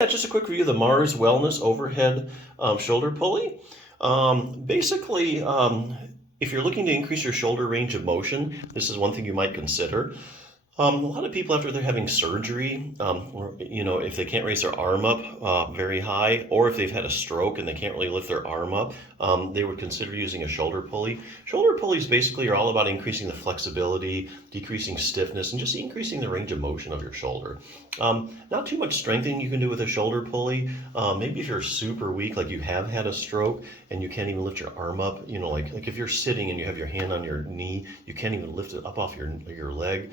Yeah, just a quick review of the Mars Wellness Overhead Shoulder Pulley. Basically, if you're looking to increase your shoulder range of motion, this is one thing you might consider. A lot of people after they're having surgery, or if they can't raise their arm up very high, or if they've had a stroke and they can't really lift their arm up, they would consider using a shoulder pulley. Shoulder pulleys basically are all about increasing the flexibility, decreasing stiffness, and just increasing the range of motion of your shoulder. Not too much strengthening you can do with a shoulder pulley. Maybe if you're super weak, like you have had a stroke and you can't even lift your arm up, like if you're sitting and you have your hand on your knee, you can't even lift it up off your leg.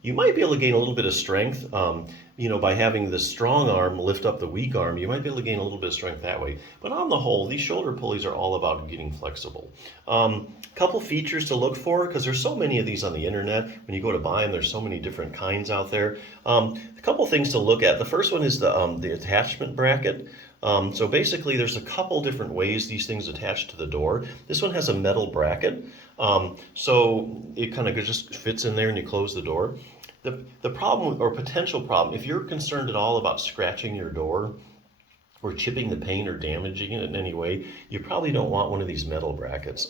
You might be able to gain a little bit of strength, by having the strong arm lift up the weak arm. You might be able to gain a little bit of strength that way. But on the whole, these shoulder pulleys are all about getting flexible. Couple features to look for, because there's so many of these on the internet. When you go to buy them, there's so many different kinds out there. A couple things to look at. The first one is the attachment bracket. So basically, there's a couple different ways these things attach to the door. This one has a metal bracket, so it kind of just fits in there and you close the door. The problem or potential problem, if you're concerned at all about scratching your door or chipping the paint or damaging it in any way, you probably don't want one of these metal brackets.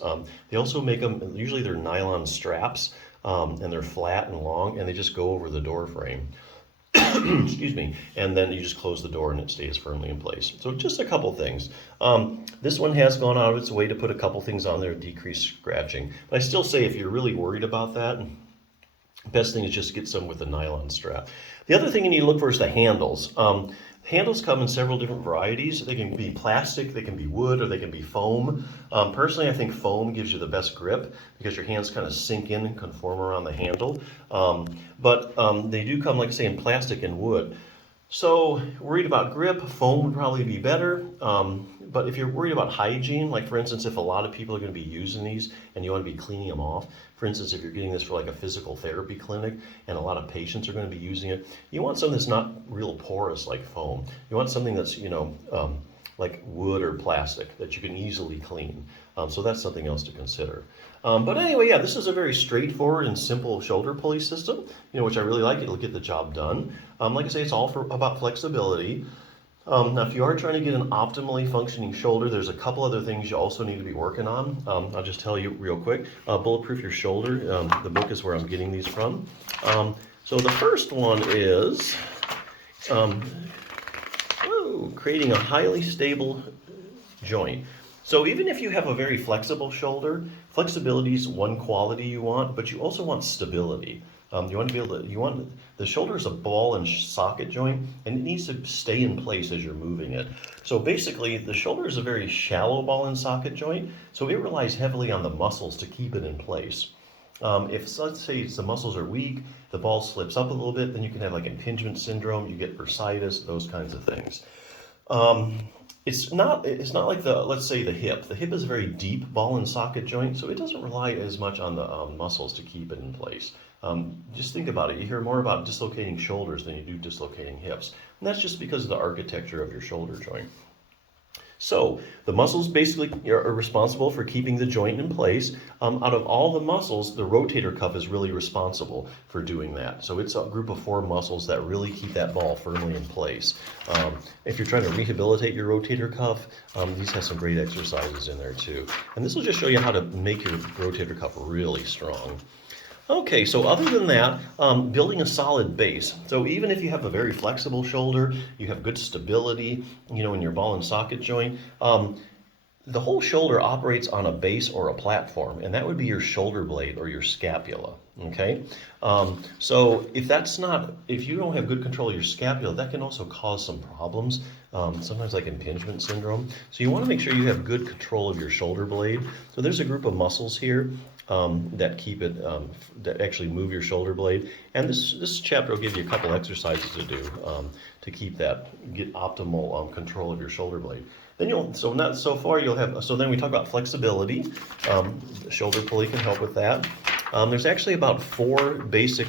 They also make them, usually they're nylon straps, and they're flat and long, and they just go over the door frame. Excuse me, and then you just close the door and it stays firmly in place. So just a couple things. This one has gone out of its way to put a couple things on there to decrease scratching. But I still say if you're really worried about that, best thing is just get some with a nylon strap. The other thing you need to look for is the handles. Handles come in several different varieties. They can be plastic, they can be wood, or they can be foam. Personally, I think foam gives you the best grip because your hands kind of sink in and conform around the handle. But they do come, like I say, in plastic and wood. So worried about grip, foam would probably be better. But if you're worried about hygiene, like for instance, if a lot of people are going to be using these and you want to be cleaning them off, for instance, if you're getting this for like a physical therapy clinic and a lot of patients are going to be using it, you want something that's not real porous like foam. You want something that's, like wood or plastic that you can easily clean. So that's something else to consider. But anyway, yeah, this is a very straightforward and simple shoulder pulley system, which I really like. It'll get the job done. Like I say, it's all about flexibility. Now, if you are trying to get an optimally functioning shoulder, there's a couple other things you also need to be working on. I'll just tell you real quick. Bulletproof Your Shoulder, the book is where I'm getting these from. So the first one is creating a highly stable joint. So even if you have a very flexible shoulder, flexibility is one quality you want, but you also want stability. You want to be able to, the shoulder is a ball and socket joint, and it needs to stay in place as you're moving it. So basically, the shoulder is a very shallow ball and socket joint, so it relies heavily on the muscles to keep it in place. If, let's say, the muscles are weak, the ball slips up a little bit, then you can have like impingement syndrome, you get bursitis, those kinds of things. It's not like let's say the hip. The hip is a very deep ball and socket joint, so it doesn't rely as much on the muscles to keep it in place. Just think about it. You hear more about dislocating shoulders than you do dislocating hips. And that's just because of the architecture of your shoulder joint. So the muscles basically are responsible for keeping the joint in place. Out of all the muscles, the rotator cuff is really responsible for doing that. So it's a group of 4 muscles that really keep that ball firmly in place. If you're trying to rehabilitate your rotator cuff, these have some great exercises in there too. And this will just show you how to make your rotator cuff really strong. Okay, so other than that, building a solid base. So even if you have a very flexible shoulder, you have good stability, in your ball and socket joint, the whole shoulder operates on a base or a platform, and that would be your shoulder blade or your scapula, okay? So if you don't have good control of your scapula, that can also cause some problems, sometimes like impingement syndrome. So you want to make sure you have good control of your shoulder blade. So there's a group of muscles here that keep it, that actually move your shoulder blade. And this chapter will give you a couple exercises to do to get optimal control of your shoulder blade. Then so then we talk about flexibility. The shoulder pulley can help with that. There's actually about 4 basic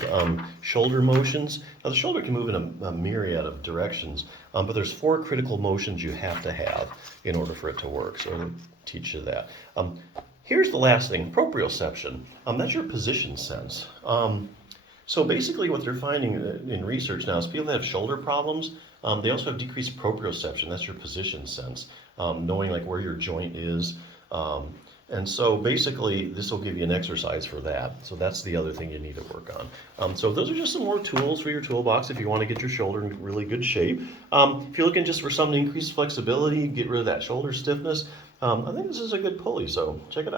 shoulder motions. Now the shoulder can move in a myriad of directions, but there's 4 critical motions you have to have in order for it to work. So I'll teach you that. Here's the last thing, proprioception. That's your position sense. So basically what they're finding in research now is people that have shoulder problems, they also have decreased proprioception. That's your position sense, knowing like where your joint is. And so basically this will give you an exercise for that. So that's the other thing you need to work on. So those are just some more tools for your toolbox if you want to get your shoulder in really good shape. If you're looking just for some increased flexibility, get rid of that shoulder stiffness, I think this is a good pulley. So check it out.